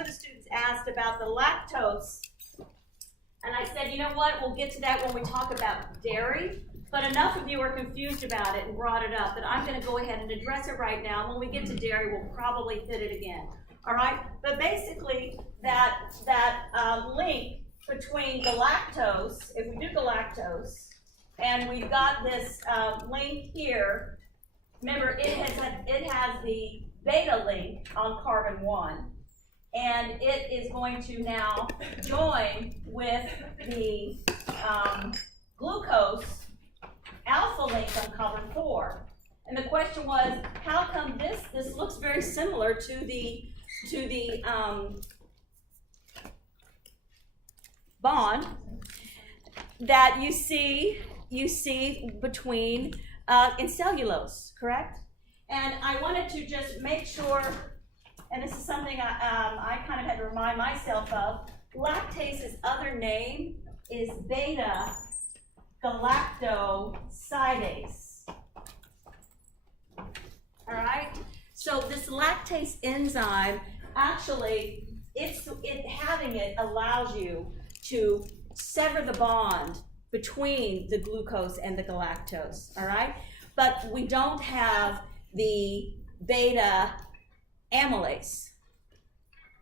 of the students asked about the lactose, and I said, you know what, we'll get to that when we talk about dairy, but enough of you are confused about it and brought it up that I'm going to go ahead and address it right now. When we get to dairy, we'll probably hit it again. All right, but basically that link between galactose, if we do galactose, and we've got this link here. Remember, it has the beta link on carbon 1, and it is going to now join with the glucose alpha link on carbon 4. And the question was, how come this looks very similar to the bond that you see between in cellulose, correct? And I wanted to just make sure, and this is something I kind of had to remind myself of, lactase's other name is beta galactosidase. All right? So this lactase enzyme, actually, having it allows you to sever the bond between the glucose and the galactose, all right? But we don't have the beta amylase.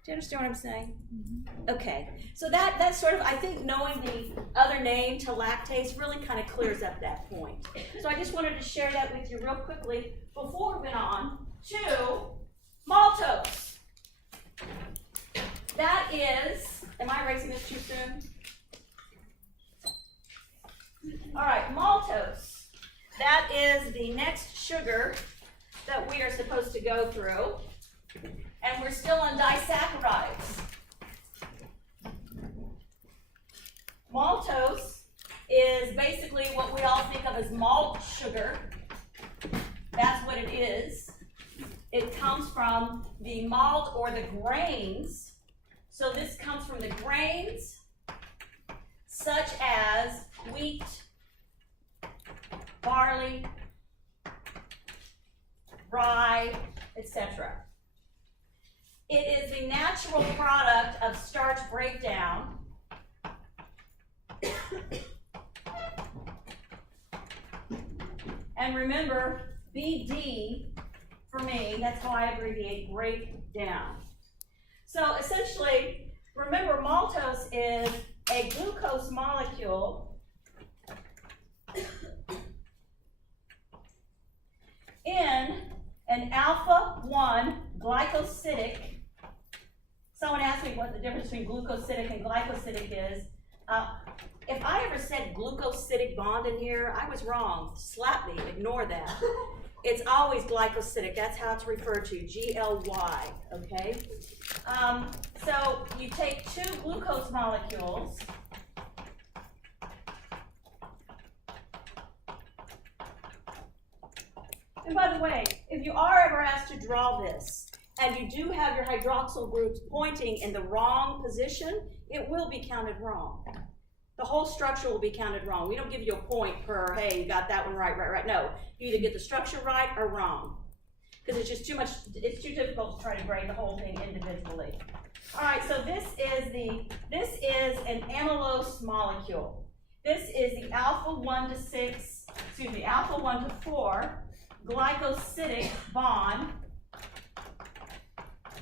Do you understand what I'm saying? Mm-hmm. Okay, so that's sort of, I think knowing the other name to lactase really kind of clears up that point. So I just wanted to share that with you real quickly before we went on to maltose. That is, am I erasing this too soon? All right, maltose. That is the next sugar that we are supposed to go through. And we're still on disaccharides. Maltose is basically what we all think of as malt sugar. That's what it is. It comes from the malt or the grains. So this comes from the grains such as wheat, barley, rye, etc. It is the natural product of starch breakdown. And remember, BD, for me, that's how I abbreviate breakdown. So essentially, remember, maltose is a glucose molecule in an alpha-1 glycosidic. Someone asked me what the difference between glucosidic and glycosidic is. If I ever said glucosidic bond in here, I was wrong. Slap me, ignore that. It's always glycosidic. That's how it's referred to, GLY, okay? So you take two glucose molecules, and by the way, if you are ever asked to draw this, and you do have your hydroxyl groups pointing in the wrong position, it will be counted wrong. The whole structure will be counted wrong. We don't give you a point per, hey, you got that one right. No, you either get the structure right or wrong. Because it's just too much, it's too difficult to try to grade the whole thing individually. All right, so this is an amylose molecule. This is the alpha-1 to 4 glycosidic bond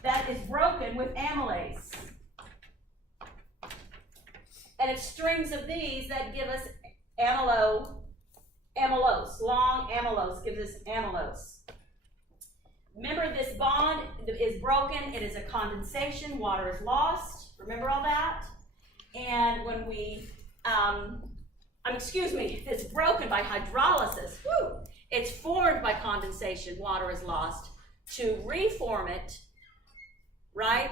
that is broken with amylase. And it's strings of these that give us amylose, long amylose gives us amylose. Remember, this bond is broken, it is a condensation, water is lost, remember all that? And when we, it's broken by hydrolysis, it's formed by condensation, water is lost. To reform it, right,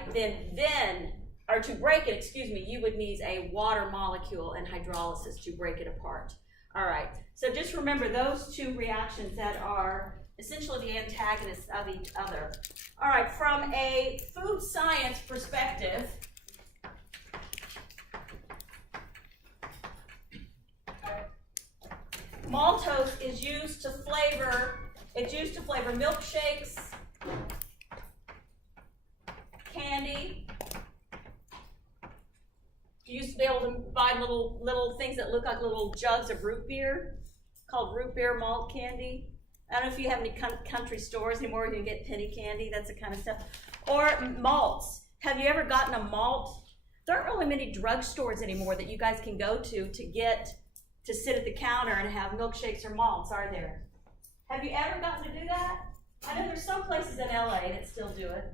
or to break it, you would need a water molecule and hydrolysis to break it apart. All right, so just remember those two reactions that are essentially the antagonists of each other. All right, from a food science perspective, maltose is used to flavor, milkshakes, candy, be able to buy little things that look like little jugs of root beer, called root beer malt candy. I don't know if you have any country stores anymore. You can get penny candy, that's the kind of stuff. Or malts. Have you ever gotten a malt? There aren't really many drugstores anymore that you guys can go to get to sit at the counter and have milkshakes or malts, are there? Have you ever gotten to do that? I know there's some places in LA that still do it.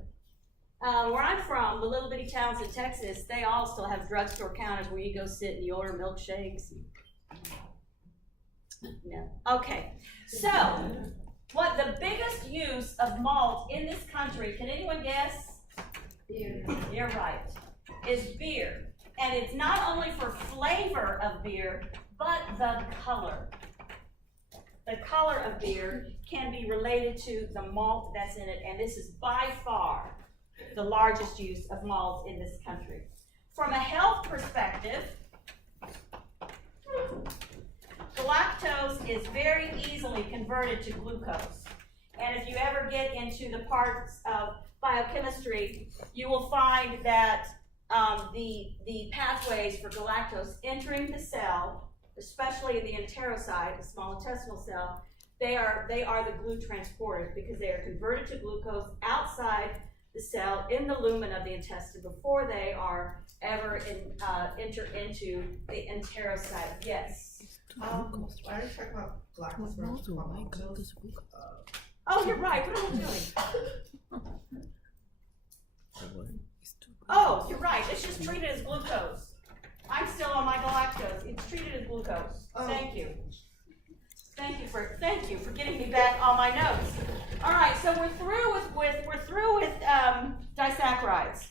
Where I'm from, the little bitty towns in Texas, they all still have drugstore counters where you go sit and you order milkshakes. No. Okay, so what the biggest use of malt in this country, can anyone guess? Beer. You're right, is beer. And it's not only for flavor of beer, but the color. The color of beer can be related to the malt that's in it, and this is by far the largest use of malt in this country. From a health perspective, galactose is very easily converted to glucose. And if you ever get into the parts of biochemistry, you will find that the pathways for galactose entering the cell, especially in the enterocyte, the small intestinal cell, they are the glue transporters because they are converted to glucose outside the cell in the lumen of the intestine before they are ever enter into the enterocyte. Yes. Why are you talking about galactose? Oh, you're right. What are we doing? Oh, you're right. It's just treated as glucose. I'm still on my galactose. It's treated as glucose. Thank you. Thank you for getting me back on my notes. All right, so we're through with disaccharides.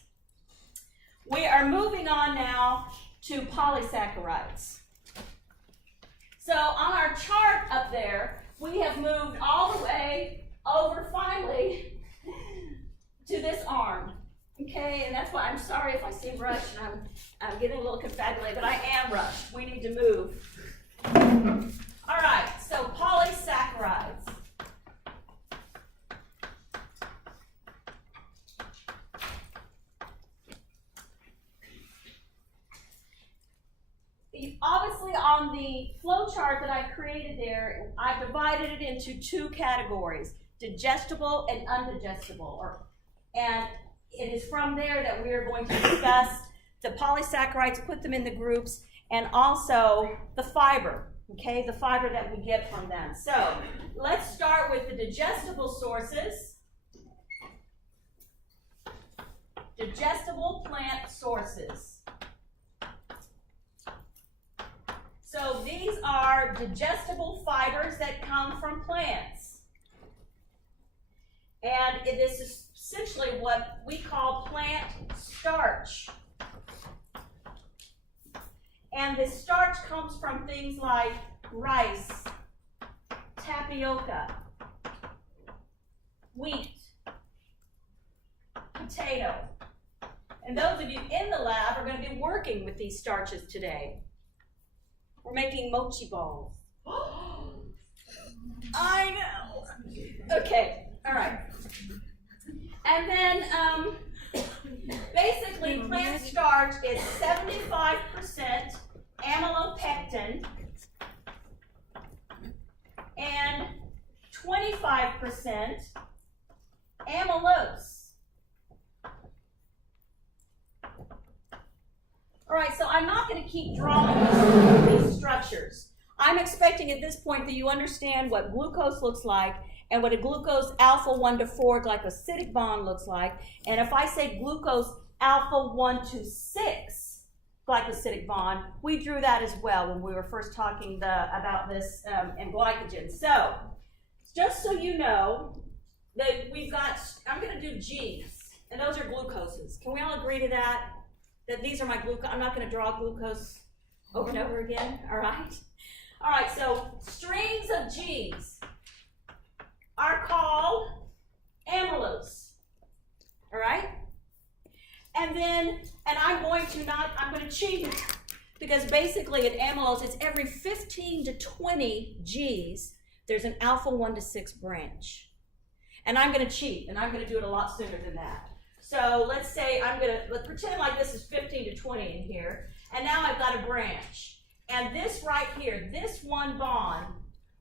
We are moving on now to polysaccharides. So on our chart up there, we have moved all the way over finally to this arm. Okay, and that's why I'm sorry if I seem rushed and I'm getting a little confabulated, but I am rushed. We need to move. All right, so polysaccharides. Obviously, on the flow chart that I created there, I divided it into two categories, digestible and undigestible. And it is from there that we are going to discuss the polysaccharides, put them in the groups, and also the fiber, okay, the fiber that we get from them. So let's start with the digestible sources. Digestible plant sources. So these are digestible fibers that come from plants. And this is essentially what we call plant starch. And this starch comes from things like rice, tapioca, wheat, potato. And those of you in the lab are going to be working with these starches today. We're making mochi balls. I know. Okay, all right. And then basically plant starch is 75% amylopectin and 25% amylose. All right, so I'm not going to keep drawing these structures. I'm expecting at this point that you understand what glucose looks like and what a glucose alpha 1 to 4 glycosidic bond looks like. And if I say glucose alpha 1 to 6 glycosidic bond, we drew that as well when we were first talking about this and glycogen. So just so you know that we've got, I'm going to do G's, and those are glucoses. Can we all agree to that? That these are my glucose. I'm not going to draw glucose over and over again. All right. All right. So strings of G's are called amylose. All right. And then, and I'm going to cheat because basically at amylose, it's every 15 to 20 G's, there's an alpha 1 to 6 branch. And I'm going to cheat, and I'm going to do it a lot sooner than that. So let's say let's pretend like this is 15 to 20 in here. And now I've got a branch. And this right here, this one bond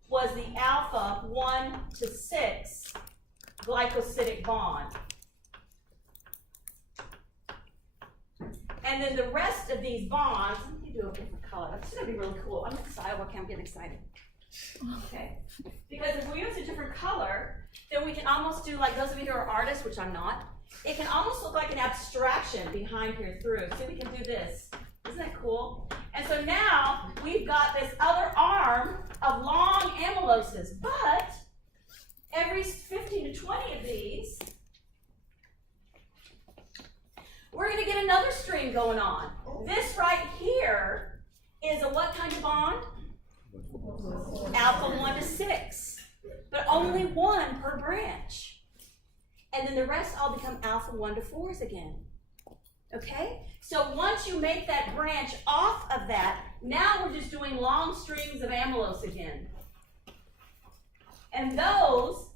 was the alpha 1 to 6 glycosidic bond. And then the rest of these bonds, let me do a different color. This is gonna be really cool. I'm excited. Okay, I'm getting excited. Okay, because if we use a different color, then we can almost do, like those of you who are artists, which I'm not, it can almost look like an abstraction behind here through. See, we can do this. Isn't that cool? And so now we've got this other arm of long amyloses, but every 15 to 20 of these, we're going to get another string going on. This right here is a what kind of bond? Alpha 1 to 6, but only one per branch. And then the rest all become alpha 1 to 4s again. Okay? So once you make that branch off of that, now we're just doing long strings of amylose again. And those,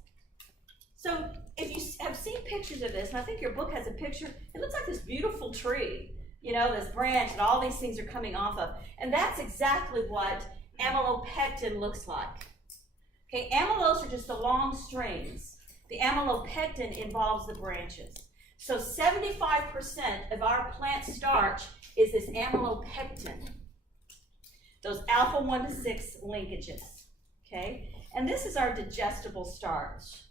so if you have seen pictures of this, and I think your book has a picture, it looks like this beautiful tree, you know, this branch and all these things are coming off of. And that's exactly what amylopectin looks like. Okay, amylose are just the long strings. The amylopectin involves the branches. So 75% of our plant starch is this amylopectin, those alpha 1 to 6 linkages, okay? And this is our digestible starch.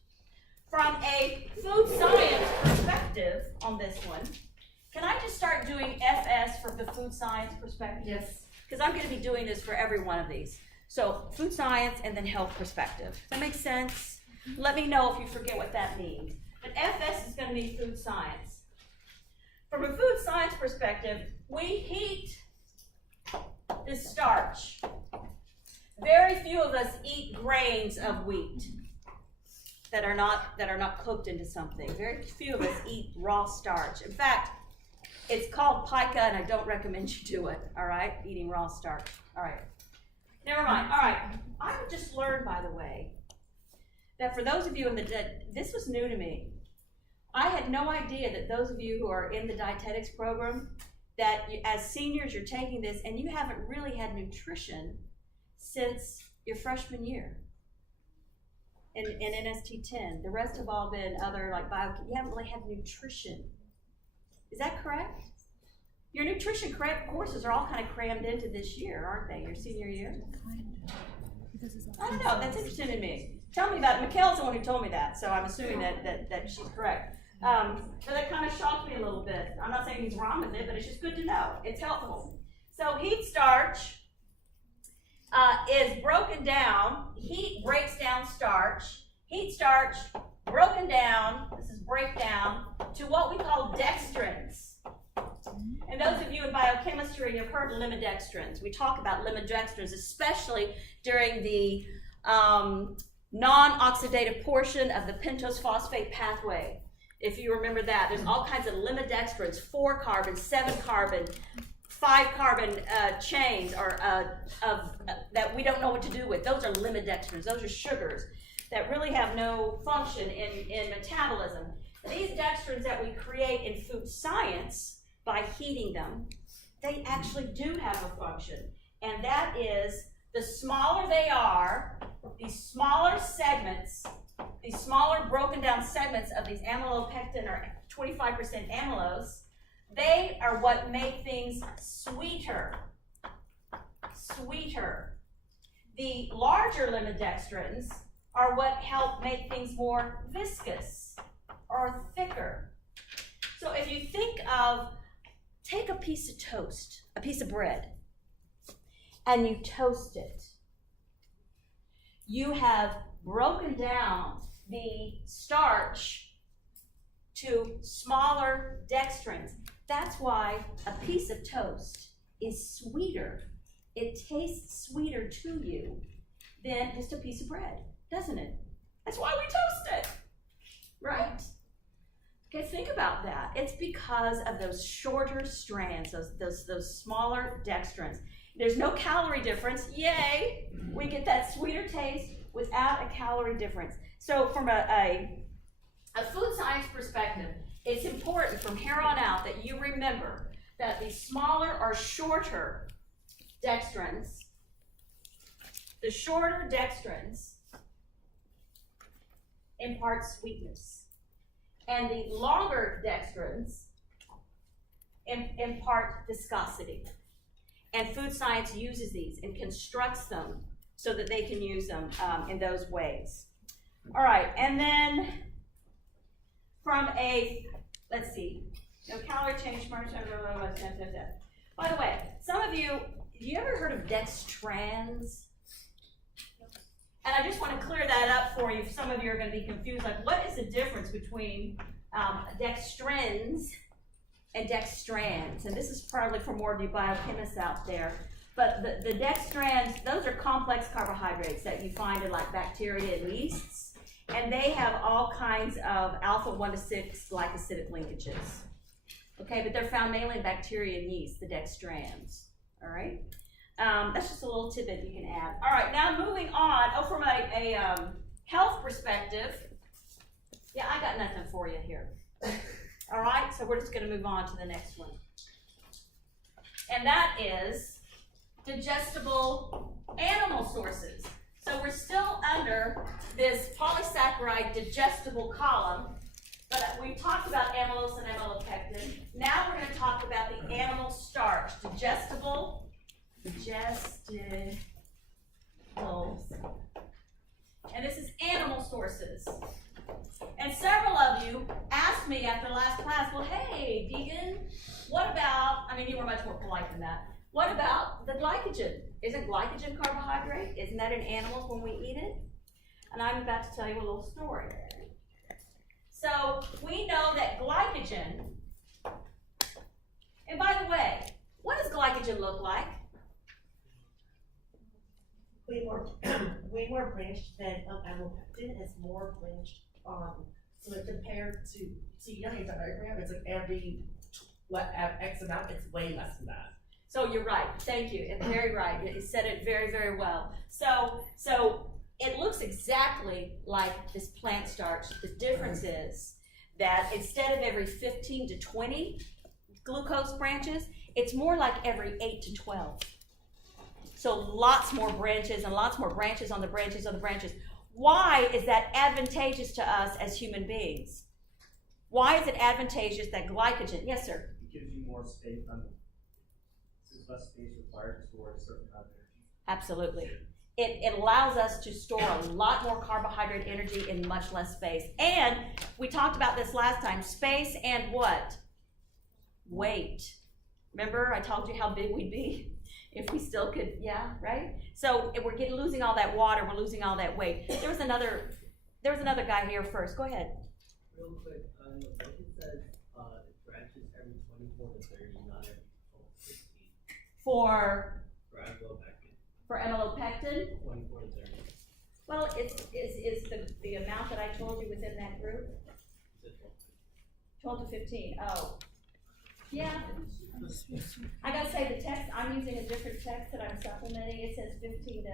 From a food science perspective on this one, can I just start doing FS from the food science perspective? Yes. Because I'm going to be doing this for every one of these. So food science and then health perspective. Does that make sense? Let me know if you forget what that means. But FS is going to be food science. From a food science perspective, we heat this starch. Very few of us eat grains of wheat that are not cooked into something. Very few of us eat raw starch. In fact, it's called pica, and I don't recommend you do it, all right? Eating raw starch. All right. Never mind. All right. I just learned, by the way, that for those of you this was new to me. I had no idea that those of you who are in the dietetics program, that as seniors you're taking this and you haven't really had nutrition since your freshman year in NST 10. The rest have all been other like you haven't really had nutrition. Is that correct? Your nutrition courses are all kind of crammed into this year, aren't they? Your senior year? I don't know. That's interesting to me. Tell me about it. Mikhail's the one who told me that, so I'm assuming that she's correct. So that kind of shocked me a little bit. I'm not saying he's wrong with it, but it's just good to know. It's helpful. So heat starch is broken down. Heat breaks down starch. Heat starch broken down, this is breakdown, to what we call dextrins. And those of you in biochemistry have heard limidextrins. We talk about limidextrins, especially during the non-oxidative portion of the pentose phosphate pathway. If you remember that, there's all kinds of limidextrins, 4 carbon, 7 carbon, 5 carbon chains that we don't know what to do with. Those are limidextrins. Those are sugars that really have no function in metabolism. These dextrins that we create in food science by heating them, they actually do have a function. And that is, the smaller they are, these smaller segments, these smaller broken down segments of these amylopectin or 25% amylose, they are what make things sweeter. Sweeter. The larger limidextrins are what help make things more viscous or thicker. So if you think of, take a piece of toast, a piece of bread, and you toast it. You have broken down the starch to smaller dextrins. That's why a piece of toast is sweeter. It tastes sweeter to you than just a piece of bread, doesn't it? That's why we toast it, right? Okay, think about that. It's because of those shorter strands, those smaller dextrins. There's no calorie difference. Yay! We get that sweeter taste without a calorie difference. So from a food science perspective, it's important from here on out that you remember that the smaller or shorter dextrins, the shorter dextrins impart sweetness, and the longer dextrins impart viscosity. And food science uses these and constructs them so that they can use them in those ways. All right, and then from a, let's see, no calorie change, by the way, some of you ever heard of dextrans? And I just want to clear that up for you. Some of you are going to be confused, like what is the difference between dextrins and dextrans? And this is probably for more of you biochemists out there. But the dextrans, those are complex carbohydrates that you find in like bacteria and yeasts. And they have all kinds of alpha 1 to 6 glycosidic linkages. Okay, but they're found mainly in bacteria and yeast, the dextrans. All right? That's just a little tidbit you can add. All right, now moving on. Oh, from a health perspective, yeah, I got nothing for you here. All right, so we're just going to move on to the next one. And that is digestible animal sources. So we're still under this polysaccharide digestible column, but we talked about amylose and amylopectin. Now we're going to talk about the animal starch, digestibles. And this is animal sources. And several of you asked me after last class, well, hey, Deegan, what about, I mean, you were much more polite than that. What about the glycogen? Isn't glycogen carbohydrate? Isn't that in animals when we eat it? And I'm about to tell you a little story. So we know that glycogen, and by the way, what does glycogen look like? Way more branched than amylopectin. It's more branched so compared to you know your diagram, it's like every X amount, it's way less than that. So you're right. Thank you. It's very right. You said it very, very well. So it looks exactly like this plant starch. The difference is that instead of every 15 to 20 glucose branches, it's more like every 8 to 12. So lots more branches and lots more branches on the branches of the branches. Why is that advantageous to us as human beings? Why is it advantageous that glycogen, yes sir? It gives you more space, there's less space required to store a certain kind of energy. Absolutely. It allows us to store a lot more carbohydrate energy in much less space. And we talked about this last time, space and what? Weight. Remember I told you how big we'd be? If we still could, yeah, right? So if we're losing all that water, we're losing all that weight. There was another guy here first. Go ahead. Real quick, it says it branches every 24 to 30, not every 12 to 16. For For amylopectin. For amylopectin? 24 to 30. Well, is the amount that I told you within that group? 12 to 15. Oh. Yeah. I gotta say the text, I'm using a different text that I'm supplementing. It says 15 to,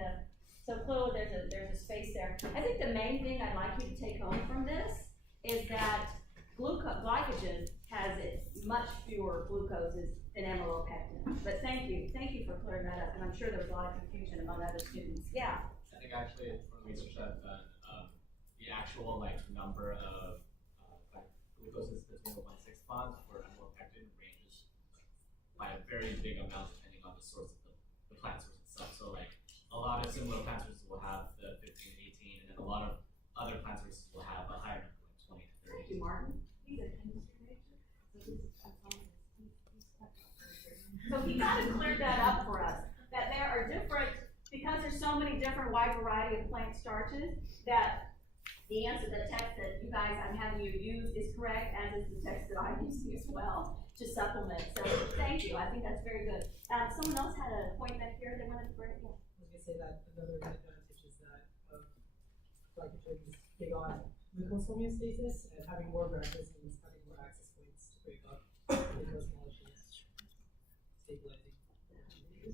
so clearly there's a space there. I think the main thing I'd like you to take home from this is that glycogen has much fewer glucoses than amylopectin. But thank you for clearing that up, and I'm sure there was a lot of confusion among other students. Yeah. I think actually from the research I've done, the actual number of glucoses between the 1,6 bonds for amylopectin ranges by a very big amount depending on the source of the plant source itself. So a lot of similar plant sources will have the 15, 18, and then a lot of other plant sources will have a higher number, like 20 to 30. Thank you, Martin. So he kind of cleared that up for us, that there are different, because there's so many different wide variety of plant starches, that the answer, the text that you guys, I'm having you use is correct, as is the text that I'm using as well to supplement. So thank you, I think that's very good. Someone else had a point back here they wanted to bring up. I was gonna say that another advantage is that glycogen is big on glucose homeostasis, and having more branches means having more access points to break up glucose molecules, stabilizing.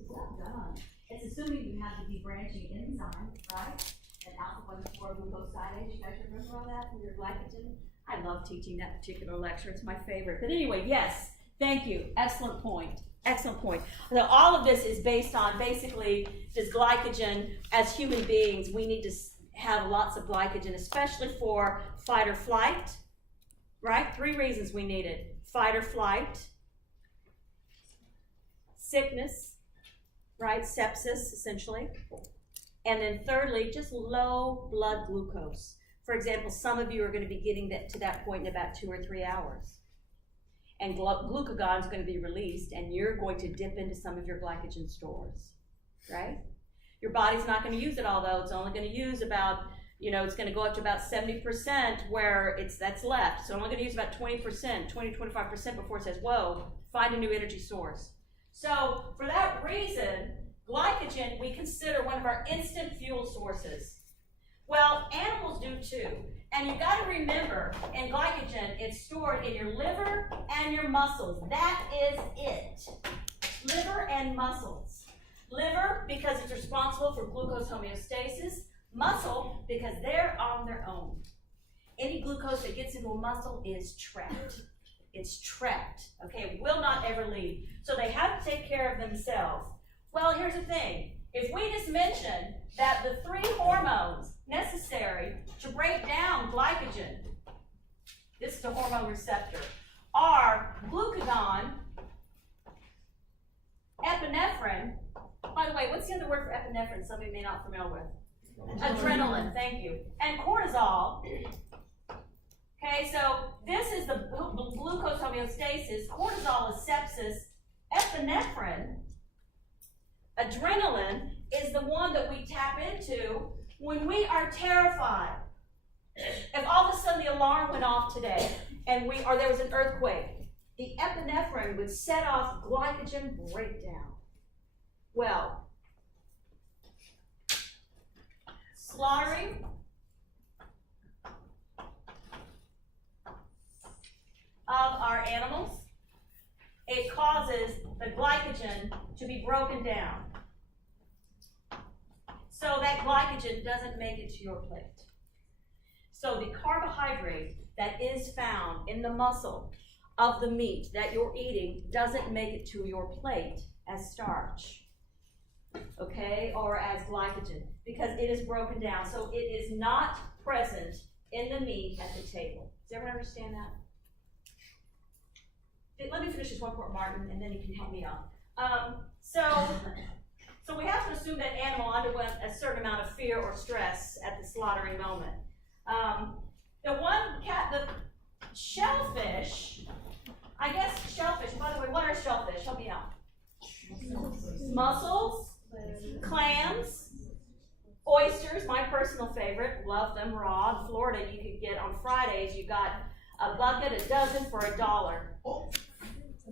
Well done. It's assuming you have the debranching enzyme, right? And alpha 1,4 glucosidase. You guys remember all that from your glycogen? I love teaching that particular lecture. It's my favorite. But anyway, yes, Thank you. Excellent point. Excellent point. So all of this is based on basically this glycogen. As human beings, we need to have lots of glycogen, especially for fight or flight, right? 3 reasons we need it. Fight or flight, sickness, right? Sepsis, essentially. And then thirdly, just low blood glucose. For example, some of you are going to be getting to that point in about 2 or 3 hours. And glucagon is going to be released, and you're going to dip into some of your glycogen stores, right? Your body's not going to use it all, though. It's only going to use about, it's going to go up to about 70% where that's left. So I'm only going to use about 20%, 20-25% before it says, whoa, find a new energy source. So for that reason, glycogen we consider one of our instant fuel sources. Well, animals do too. And you got to remember, in glycogen, it's stored in your liver and your muscles. That is it. Liver and muscles. Liver, because it's responsible for glucose homeostasis. Muscle, because they're on their own. Any glucose that gets into a muscle is trapped. It's trapped, okay? It will not ever leave. So they have to take care of themselves. Well, here's the thing. If we just mention that the 3 hormones necessary to break down glycogen, this is the hormone receptor, are glucagon, epinephrine. By the way, what's the other word for epinephrine somebody may not be familiar with? Adrenaline, thank you. And cortisol. Okay, so this is the glucose homeostasis. Cortisol is sepsis. Epinephrine, adrenaline, is the one that we tap into when we are terrified. If all of a sudden the alarm went off today and there was an earthquake, the epinephrine would set off glycogen breakdown. Well, slaughtering of our animals, it causes the glycogen to be broken down. So that glycogen doesn't make it to your plate. So the carbohydrate that is found in the muscle of the meat that you're eating doesn't make it to your plate as starch, okay, or as glycogen, because it is broken down. So it is not present in the meat at the table. Does everyone understand that? Let me finish this one part, Martin, and then you can help me out. So we have to assume that animal underwent a certain amount of fear or stress at the slaughtering moment. The shellfish, by the way, what are shellfish? Help me out. Mussels, clams, oysters, my personal favorite, love them raw. In Florida, you could get on Fridays, you got a bucket, a dozen for $1.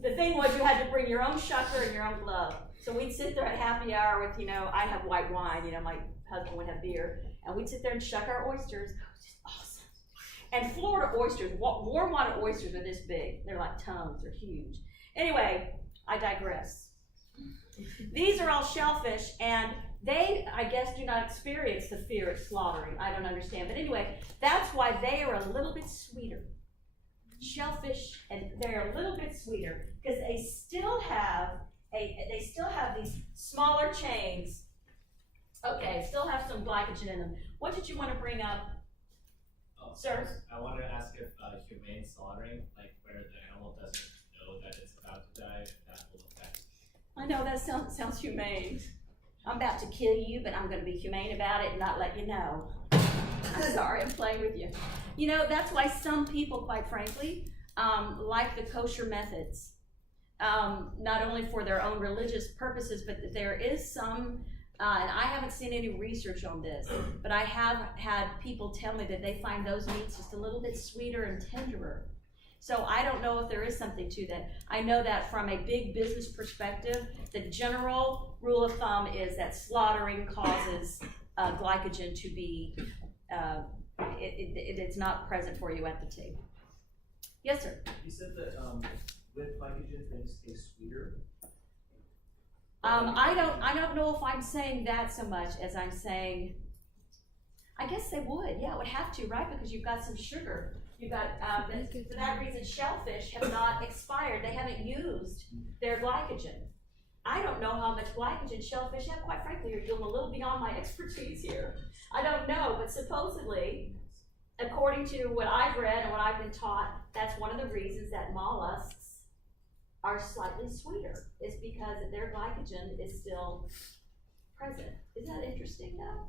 The thing was, you had to bring your own shucker and your own glove. So we'd sit there at happy hour with, I have white wine, my husband would have beer, and we'd sit there and shuck our oysters. It was just awesome. And Florida oysters, warm water oysters are this big. They're like tongues, they're huge. Anyway, I digress. These are all shellfish, and they, I guess, do not experience the fear of slaughtering. I don't understand. But anyway, that's why they are a little bit sweeter. Shellfish, and they're a little bit sweeter because they still have these smaller chains. Okay, still have some glycogen in them. What did you want to bring up, sir? I wanted to ask if humane slaughtering, like where the animal doesn't know that it's about to die, if that will affect. I know that sounds humane. I'm about to kill you, but I'm going to be humane about it and not let you know. I'm sorry, I'm playing with you. That's why some people, quite frankly, like the kosher methods. Not only for their own religious purposes, but there is some, and I haven't seen any research on this, but I have had people tell me that they find those meats just a little bit sweeter and tenderer. So I don't know if there is something to that. I know that from a big business perspective, the general rule of thumb is that slaughtering causes glycogen to be, it's not present for you at the table. Yes, sir? You said that with glycogen things taste sweeter. I don't know if I'm saying that so much as I'm saying, I guess they would. Yeah, it would have to, right? Because you've got some sugar. You got, for that reason, shellfish have not expired, they haven't used their glycogen. I don't know how much glycogen shellfish have, quite frankly, you're going a little beyond my expertise here. I don't know, but supposedly, according to what I've read and what I've been taught, that's one of the reasons that mollusks are slightly sweeter, is because their glycogen is still present. Isn't that interesting though?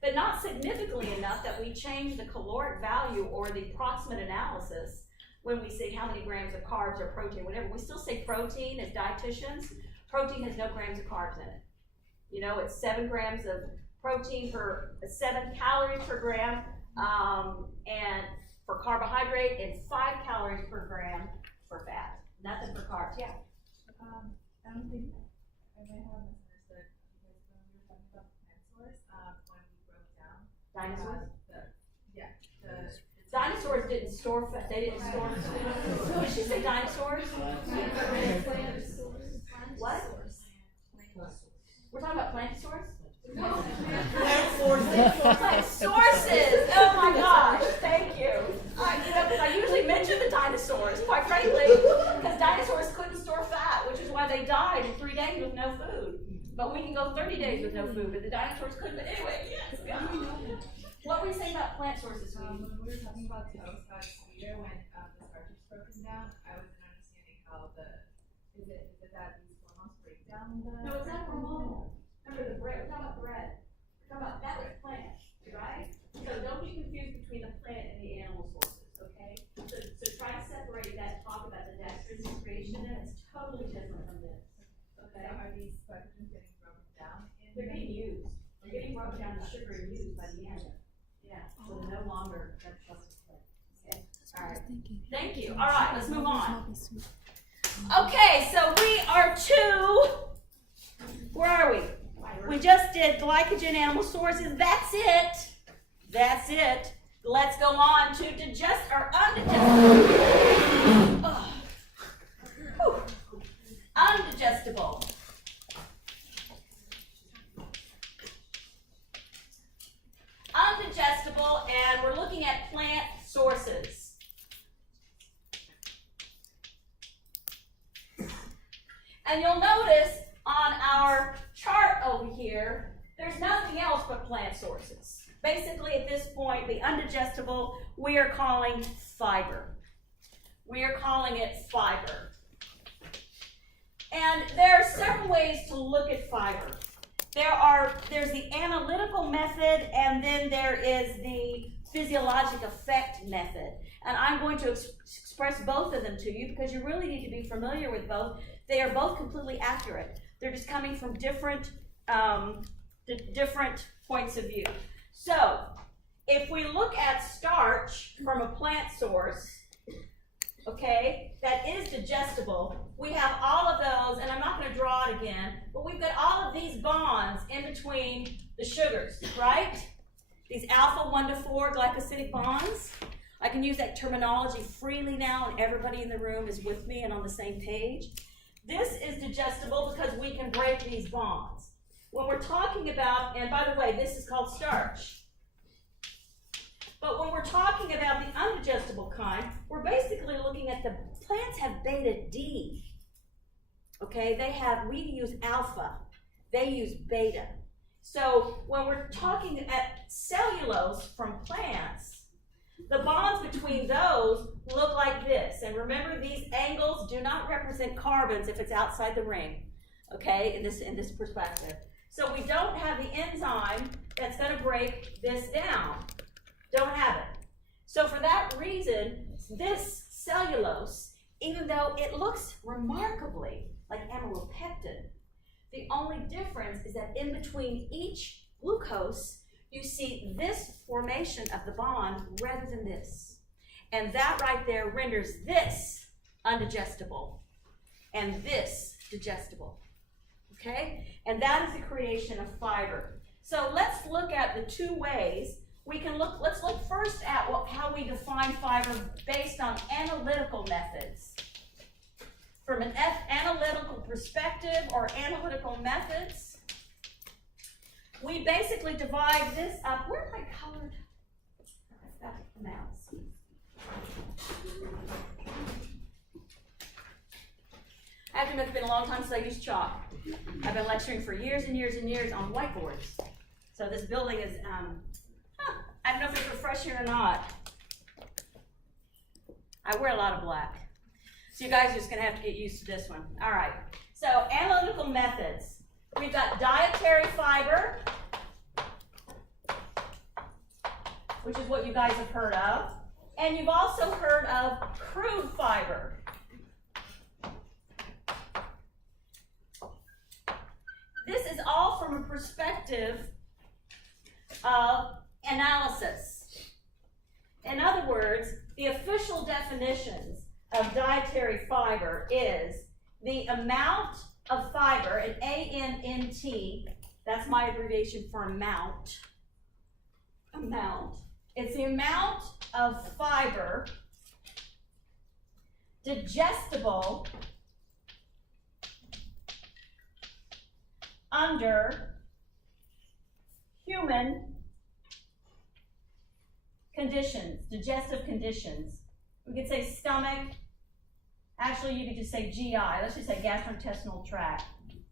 But not significantly enough that we change the caloric value or the approximate analysis when we say how many grams of carbs or protein, whatever. We still say protein as dietitians. Protein has no grams of carbs in it. You know, it's 7 grams of protein per 7 calories per gram, and for carbohydrate, and 5 calories per gram for fat. Nothing for carbs. Yeah. I don't think I may have misunderstood because when we were talking about the plant source, when we broke down Dinosaurs? the Dinosaurs didn't store fat. They didn't store food. Did she say dinosaurs? What? We're talking about plantosaurs? Plant sources. Oh my gosh, thank you. Because I usually mention the dinosaurs, quite frankly, because dinosaurs couldn't store fat, which is why they died in 3 days with no food. But we can go 30 days with no food, but the dinosaurs couldn't. But anyway, yes, go. What were you saying about plant sources? when we were talking about toast, how it's sweeter when the starch is broken down, I wasn't understanding how is it that these hormones break down the No, it's not hormonal. Remember the bread, we're talking about bread. We're talking about, that was plant, right? So don't be confused between the plant and the animal sources, okay? So try to separate that, talk about the dextrose creation, and it's totally different from this, okay? So are these glycogens getting broken down in They're getting used. They're getting broken down to sugar and used by the end. Yeah, so they're no longer dextrose. Okay, all right. Thank you. All right, let's move on. Okay, so we are where are we? We just did glycogen, animal sources. That's it. That's it. Let's go on to digest or undigestible. Undigestible. Undigestible, and we're looking at plant sources. And you'll notice on our chart over here, there's nothing else but plant sources. Basically, at this point, the undigestible, we are calling fiber. We are calling it fiber. And there are several ways to look at fiber. There's the analytical method, and then there is the physiologic effect method. And I'm going to express both of them to you because you really need to be familiar with both. They are both completely accurate. They're just coming from different points of view. So, if we look at starch from a plant source, okay, that is digestible, we have all of those, and I'm not going to draw it again, but we've got all of these bonds in between the sugars, right? These alpha 1 to 4 glycosidic bonds. I can use that terminology freely now, and everybody in the room is with me and on the same page. This is digestible because we can break these bonds. When we're talking about, and by the way, this is called starch. But when we're talking about the undigestible kind, we're basically looking at the plants have beta D. Okay, we use alpha, they use beta. So when we're talking at cellulose from plants, the bonds between those look like this. And remember, these angles do not represent carbons if it's outside the ring, okay, in this perspective. So we don't have the enzyme that's going to break this down. Don't have it. So for that reason, this cellulose, even though it looks remarkably like amylopectin, the only difference is that in between each glucose, you see this formation of the bond rather than this. And that right there renders this undigestible and this digestible. Okay? And that is the creation of fiber. So let's look at the two ways. Let's look first at how we define fiber based on analytical methods. From an analytical perspective or analytical methods, we basically divide this up. Where am I colored? I've got the mouse. have to admit, it's been a long time since I used chalk. I've been lecturing for years and years and years on whiteboards. So this building is, I don't know if it's refreshing or not. I wear a lot of black. So you guys are just gonna have to get used to this one. All right, so analytical methods. We've got dietary fiber, which is what you guys have heard of. And you've also heard of crude fiber. This is all from a perspective of analysis. In other words, the official definitions of dietary fiber is the amount of fiber, and ANNT, that's my abbreviation for amount. It's the amount of fiber digestible under human conditions, digestive conditions. We could say stomach. Actually, you could just say GI. Let's just say gastrointestinal tract.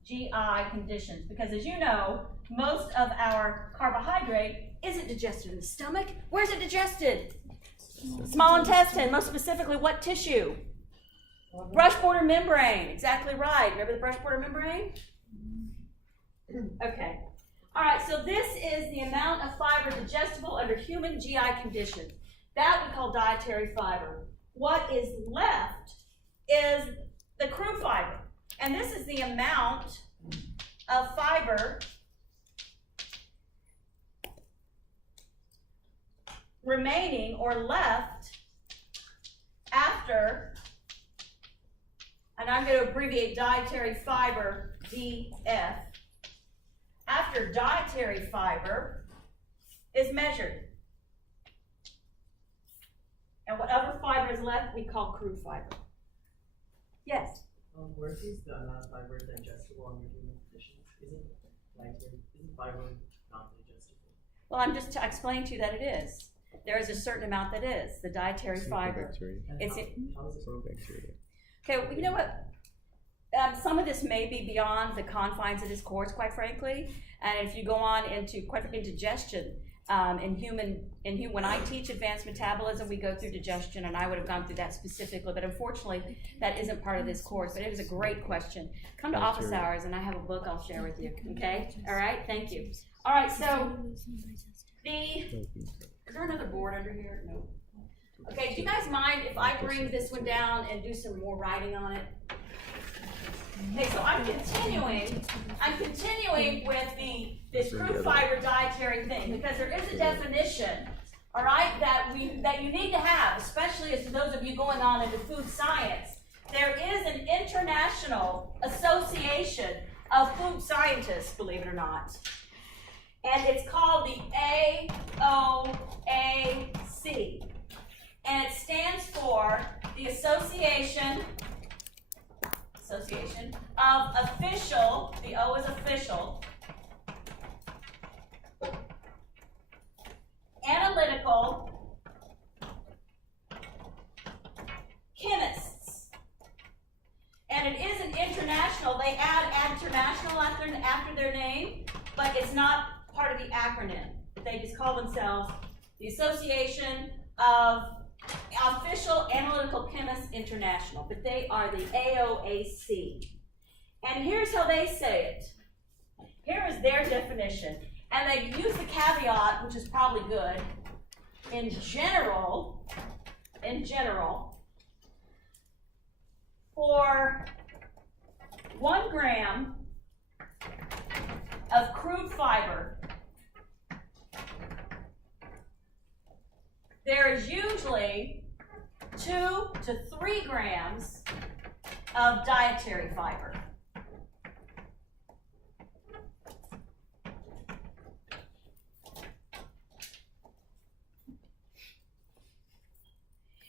GI conditions. Because as you know, most of our carbohydrate isn't digested in the stomach. Where's it digested? Small intestine. Most specifically, what tissue? Brush border membrane. Exactly right. Remember the brush border membrane? Okay. All right, so this is the amount of fiber digestible under human GI conditions. That we call dietary fiber. What is left is the crude fiber. And this is the amount of fiber remaining or left after, and I'm going to abbreviate dietary fiber, DF, after dietary fiber is measured. And whatever fiber is left, we call crude fiber. Yes? Where is the amount of fiber digestible under human conditions? Isn't fiber not digestible? Well, I'm just explaining to you that it is. There is a certain amount that is, the dietary fiber. It's how is it bacteria. Okay, well, you know what? Some of this may be beyond the confines of this course, quite frankly. And if you go on into, quite frankly, digestion, when I teach advanced metabolism, we go through digestion, and I would have gone through that specifically. But unfortunately, that isn't part of this course. But it is a great question. Come to office hours, and I have a book I'll share with you. Okay? All right. Thank you. All right. So is there another board under here? No. Okay. Do you guys mind if I bring this one down and do some more writing on it? Okay, so I'm continuing with this crude fiber dietary thing, because there is a definition, all right, that you need to have, especially as to those of you going on into food science. There is an international association of food scientists, believe it or not, and it's called the AOAC, and it stands for the Association of Official, the O is official, Analytical Chemists. And it is an international, they add international after their name, but it's not part of the acronym. They just call themselves the Association of Official Analytical Chemists International, but they are the AOAC. And here's how they say it. Here is their definition. And they use the caveat, which is probably good. In general, for 1 gram of crude fiber, there is usually 2 to 3 grams of dietary fiber.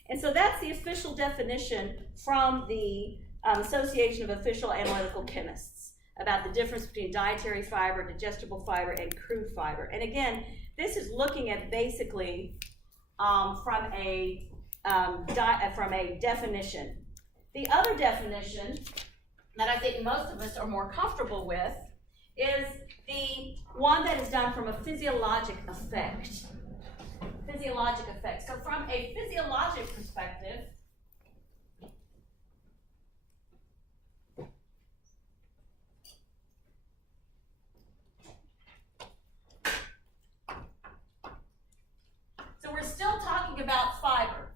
And so that's the official definition from the Association of Official Analytical Chemists about the difference between dietary fiber, digestible fiber, and crude fiber. And again, this is looking at basically from a definition. The other definition that I think most of us are more comfortable with is the one that is done from a physiologic effect. Physiologic effect. So from a physiologic perspective, so we're still talking about fiber.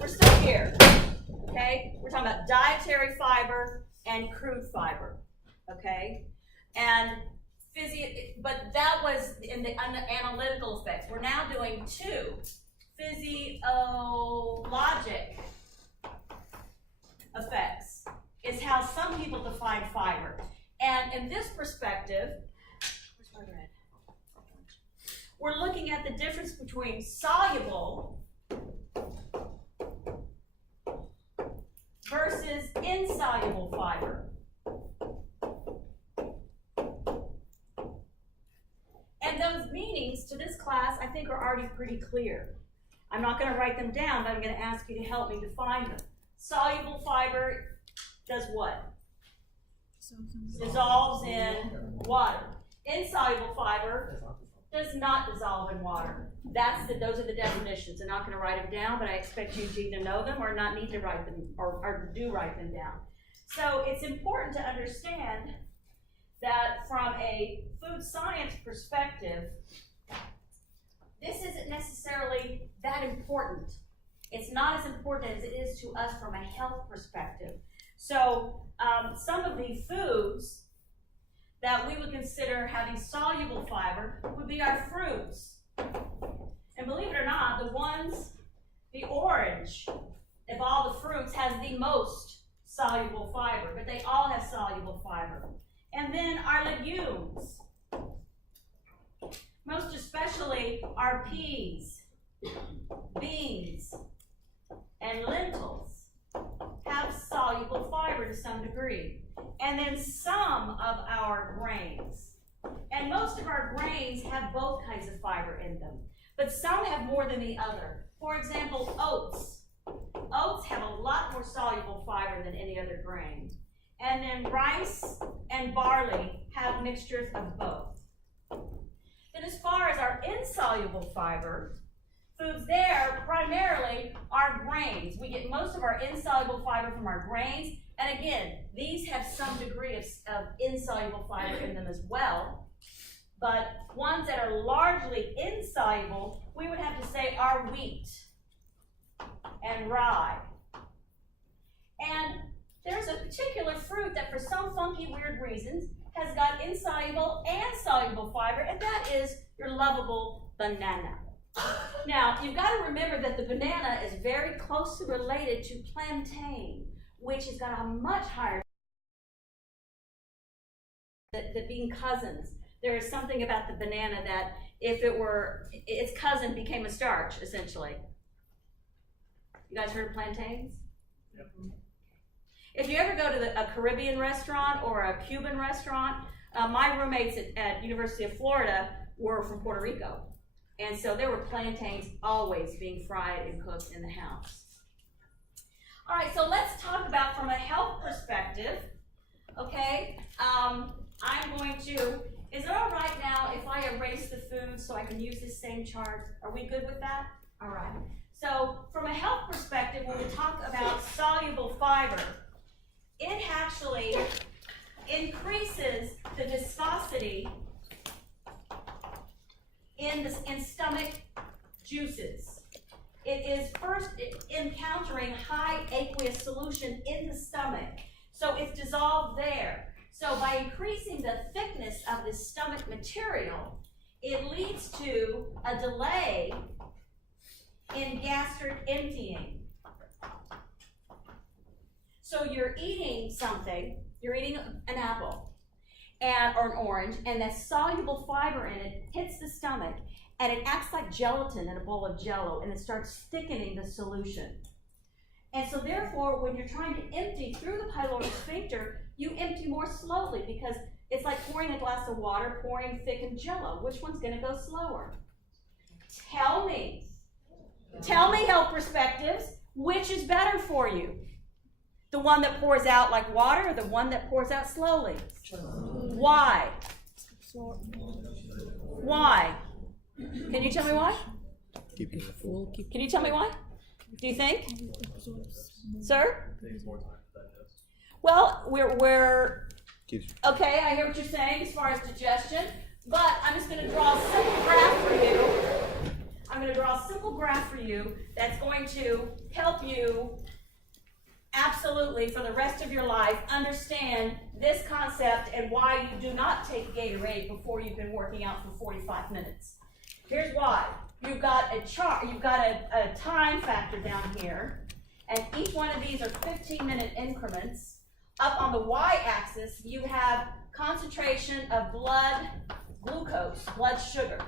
We're still here, okay? We're talking about dietary fiber and crude fiber, okay? And but that was in the analytical effects. We're now doing two physiologic effects, is how some people define fiber. And in this perspective, where's my red? We're looking at the difference between soluble versus insoluble fiber. And those meanings to this class, I think, are already pretty clear. I'm not going to write them down, but I'm going to ask you to help me define them. Soluble fiber does what? Dissolves in water. Insoluble fiber does not dissolve in water. Those are the definitions. I'm not going to write them down, but I expect you to either know them or not need to write them, or do write them down. So it's important to understand that from a food science perspective, this isn't necessarily that important. It's not as important as it is to us from a health perspective. So some of the foods that we would consider having soluble fiber would be our fruits. And believe it or not, the orange of all the fruits has the most soluble fiber, but they all have soluble fiber. And then our legumes, most especially our peas, beans, and lentils, have soluble fiber to some degree. And then some of our grains. And most of our grains have both kinds of fiber in them, but some have more than the other. For example, oats. Oats have a lot more soluble fiber than any other grain. And then rice and barley have mixtures of both. Then as far as our insoluble fiber, foods there primarily are grains. We get most of our insoluble fiber from our grains. And again, these have some degree of insoluble fiber in them as well. But ones that are largely insoluble, we would have to say are wheat and rye. And there's a particular fruit that for some funky, weird reasons has got insoluble and soluble fiber, and that is your lovable banana. Now, you've got to remember that the banana is very closely related to plantain, which has got a much higher, that being cousins. There is something about the banana that if it were, its cousin became a starch, essentially. You guys heard of plantains? Yep. If you ever go to a Caribbean restaurant or a Cuban restaurant, my roommates at University of Florida were from Puerto Rico. And so there were plantains always being fried and cooked in the house. All right, so let's talk about from a health perspective, okay? Is it all right now if I erase the food so I can use this same chart? Are we good with that? All right. So from a health perspective, when we talk about soluble fiber, it actually increases the viscosity in stomach juices. It is first encountering high aqueous solution in the stomach, so it's dissolved there. So by increasing the thickness of the stomach material, it leads to a delay in gastric emptying. So you're eating something, you're eating an apple or an orange, and that soluble fiber in it hits the stomach, and it acts like gelatin in a bowl of Jell-O, and it starts thickening the solution. And so therefore, when you're trying to empty through the pyloric sphincter, you empty more slowly because it's like pouring a glass of water, pouring thickened Jell-O. Which one's going to go slower? Tell me, health perspectives, which is better for you? The one that pours out like water or the one that pours out slowly? Why? Why? Can you tell me why? Can you tell me why? Do you think? Sir? Well, we're okay, I hear what you're saying as far as digestion, but I'm just going to draw a simple graph for you. I'm going to draw a simple graph for you that's going to help you absolutely for the rest of your life understand this concept and why you do not take Gatorade before you've been working out for 45 minutes. Here's why. You've got a chart, you've got a time factor down here, and each one of these are 15-minute increments. Up on the y-axis, you have concentration of blood glucose, blood sugar.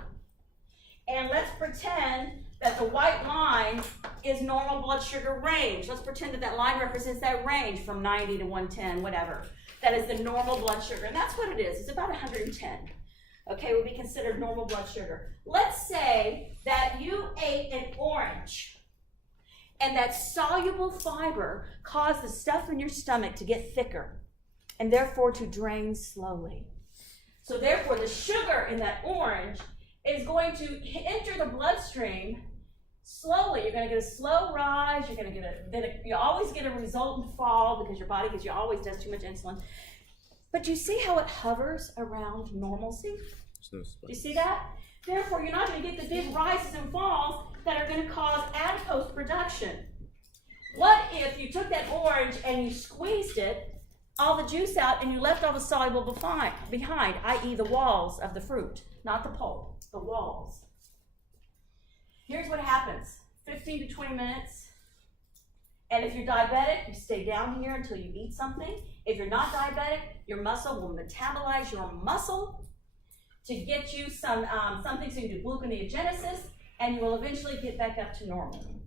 And let's pretend that the white line is normal blood sugar range. Let's pretend that that line represents that range from 90 to 110, whatever. That is the normal blood sugar, and that's what it is. It's about 110. Okay, would be considered normal blood sugar. Let's say that you ate an orange, and that soluble fiber caused the stuff in your stomach to get thicker, and therefore to drain slowly. So therefore, the sugar in that orange is going to enter the bloodstream slowly. You're going to get a slow rise. You're going to get you always get a resultant fall because your body always does too much insulin. But you see how it hovers around normalcy? Do you see that? Therefore, you're not going to get the big rises and falls that are going to cause adipose production. What if you took that orange and you squeezed it, all the juice out, and you left all the soluble behind, i.e. the walls of the fruit, not the pulp, the walls? Here's what happens. 15 to 20 minutes. And if you're diabetic, you stay down here until you eat something. If you're not diabetic, your muscle will metabolize your muscle to get you something so you can do gluconeogenesis, and you will eventually get back up to normal.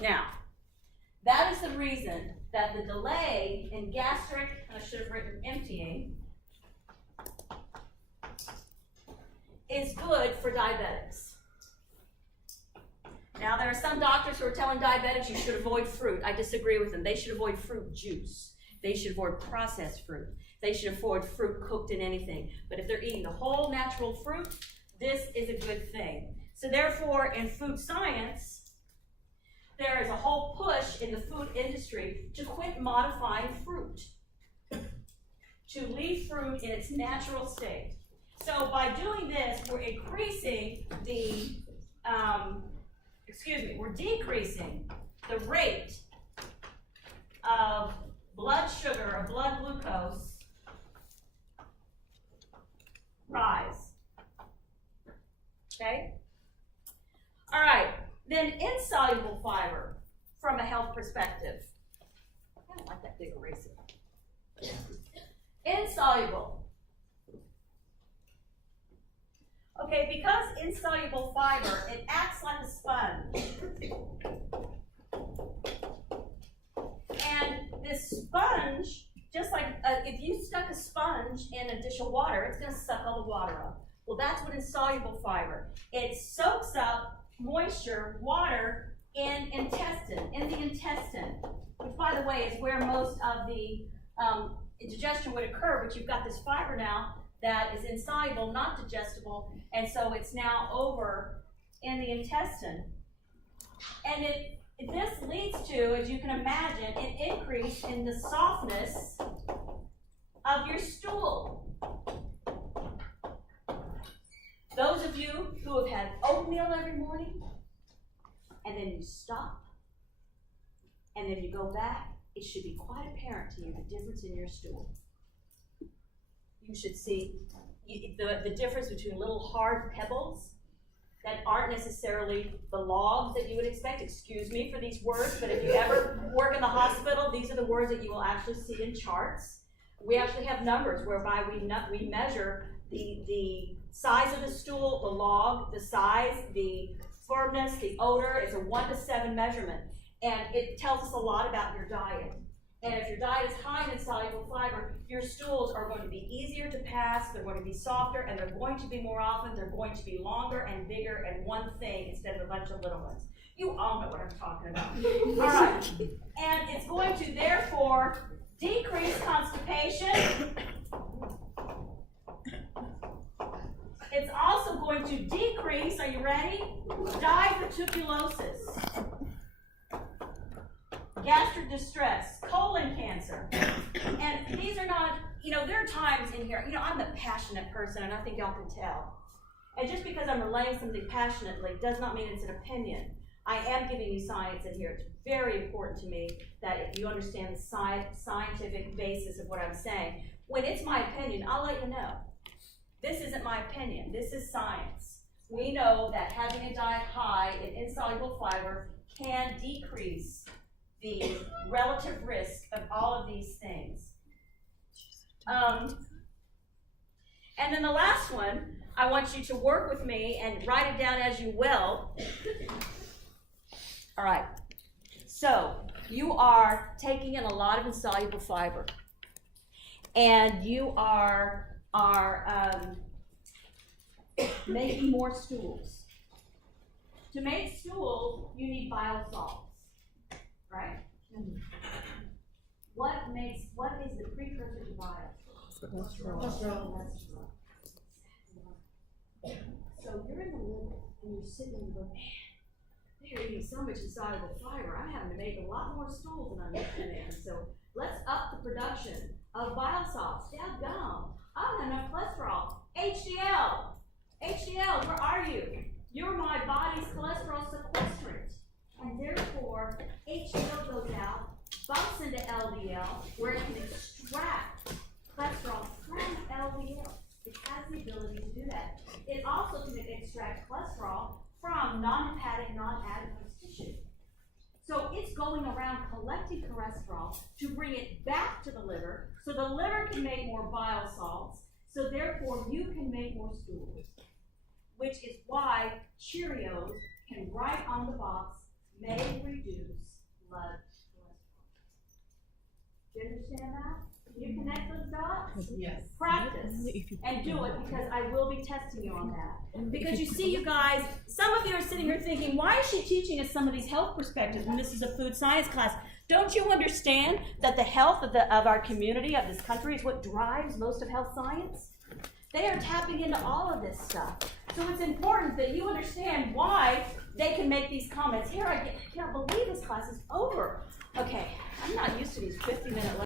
Now, that is the reason that the delay in gastric, I should have written emptying, is good for diabetics. Now, there are some doctors who are telling diabetics you should avoid fruit. I disagree with them. They should avoid fruit juice. They should avoid processed fruit. They should avoid fruit cooked in anything. But if they're eating the whole natural fruit, this is a good thing. So therefore, in food science, there is a whole push in the food industry to quit modifying fruit, to leave fruit in its natural state. So by doing this, we're increasing the, we're decreasing the rate of blood sugar or blood glucose rise. Okay? All right. Then insoluble fiber from a health perspective. I don't like that big eraser. Insoluble. Okay, because insoluble fiber, it acts like a sponge. And this sponge, just like if you stuck a sponge in a dish of water, it's going to suck all the water up. Well, that's what insoluble fiber. It soaks up moisture, water in the intestine, which, by the way, is where most of the digestion would occur, but you've got this fiber now that is insoluble, not digestible, and so it's now over in the intestine. And this leads to, as you can imagine, an increase in the softness of your stool. Those of you who have had oatmeal every morning, and then you stop, and then you go back, it should be quite apparent to you the difference in your stool. You should see the difference between little hard pebbles that aren't necessarily the logs that you would expect. Excuse me for these words, but if you ever work in the hospital, these are the words that you will actually see in charts. We actually have numbers whereby we measure the size of the stool, the log, the size, the firmness, the odor. It's a 1 to 7 measurement, and it tells us a lot about your diet. And if your diet is high in insoluble fiber, your stools are going to be easier to pass, they're going to be softer, and they're going to be more often, they're going to be longer and bigger and one thing instead of a bunch of little ones. You all know what I'm talking about. All right. And it's going to therefore decrease constipation. It's also going to decrease, are you ready? Diverticulosis, gastric distress, colon cancer. And these are not, there are times in here, I'm a passionate person, and I think y'all can tell. And just because I'm relaying something passionately does not mean it's an opinion. I am giving you science in here. It's very important to me that if you understand the scientific basis of what I'm saying. When it's my opinion, I'll let you know. This isn't my opinion. This is science. We know that having a diet high in insoluble fiber can decrease the relative risk of all of these things. And then the last one, I want you to work with me and write it down as you will. All right. So you are taking in a lot of insoluble fiber, and you are making more stools. To make stools, you need bile salts, right? What is the precursor to bile? Cholesterol. So you're in the liver and you're sitting and you go, man, they're eating so much insoluble fiber. I'm having to make a lot more stools than I'm used to making. So let's up the production of bile salts. Dadgum. I don't have enough cholesterol. HDL. HDL, where are you? You're my body's cholesterol sequestrant. And therefore, HDL goes out, bumps into LDL, where it can extract cholesterol from LDL. It has the ability to do that. It also can extract cholesterol from non-hepatic, non-adipose tissue. So it's going around collecting cholesterol to bring it back to the liver, so the liver can make more bile salts, so therefore you can make more stools, which is why Cheerios can write on the box, may reduce blood cholesterol. Do you understand that? Can you connect those dots? Yes. Practice and do it, because I will be testing you on that. Because you see, you guys, some of you are sitting here thinking, why is she teaching us some of these health perspectives when this is a food science class? Don't you understand that the health of our community, of this country, is what drives most of health science? They are tapping into all of this stuff. So it's important that you understand why they can make these comments. Here, I can't believe this class is over. Okay, I'm not used to these 50-minute